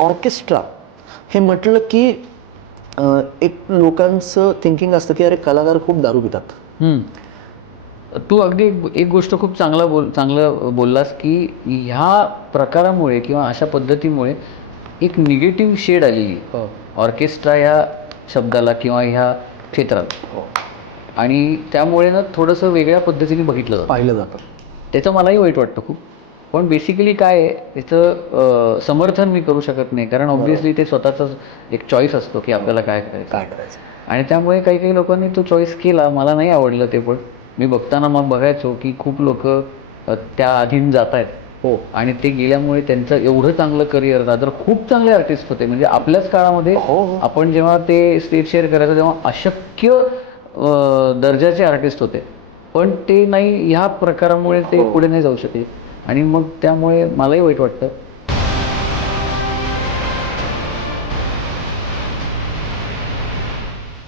Orchestra हे म्हटलं की एक लोकांचं थिंकिंग असतं की अरे कलाकार खूप दारू पितात. तू अगदी एक गोष्ट खूप चांगलं बोललास की ह्या प्रकारामुळे किंवा अशा पद्धतीमुळे एक निगेटिव्ह शेड आलेली ऑर्केस्ट्रा ह्या शब्दाला किंवा ह्या क्षेत्रात. आणि त्यामुळे ना थोडंसं वेगळ्या पद्धतीने बघितलं जातं, पाहिलं जातं. त्याचं मलाही वाईट वाटतं खूप. पण बेसिकली काय आहे त्याचं समर्थन मी करू शकत नाही, कारण ऑब्व्हियसली ते स्वतःचाच एक चॉईस असतो की आपल्याला काय करायचं. काय करायचं. आणि त्यामुळे काही काही लोकांनी तो चॉईस केला, मला नाही आवडलं ते. पण मी बघताना मग बघायचो की खूप लोक त्या अधीन जात आहेत. हो. आणि ते गेल्यामुळे त्यांचं एवढं चांगलं करिअर झालं, तर खूप चांगले आर्टिस्ट होते. म्हणजे आपल्याच काळामध्ये हो. आपण जेव्हा ते स्टेज शेअर करायचो तेव्हा अशक्य दर्जाचे आर्टिस्ट होते, पण ते नाही, ह्या प्रकारामुळे ते पुढे नाही जाऊ शकले. आणि मग त्यामुळे मलाही वाईट वाटतं.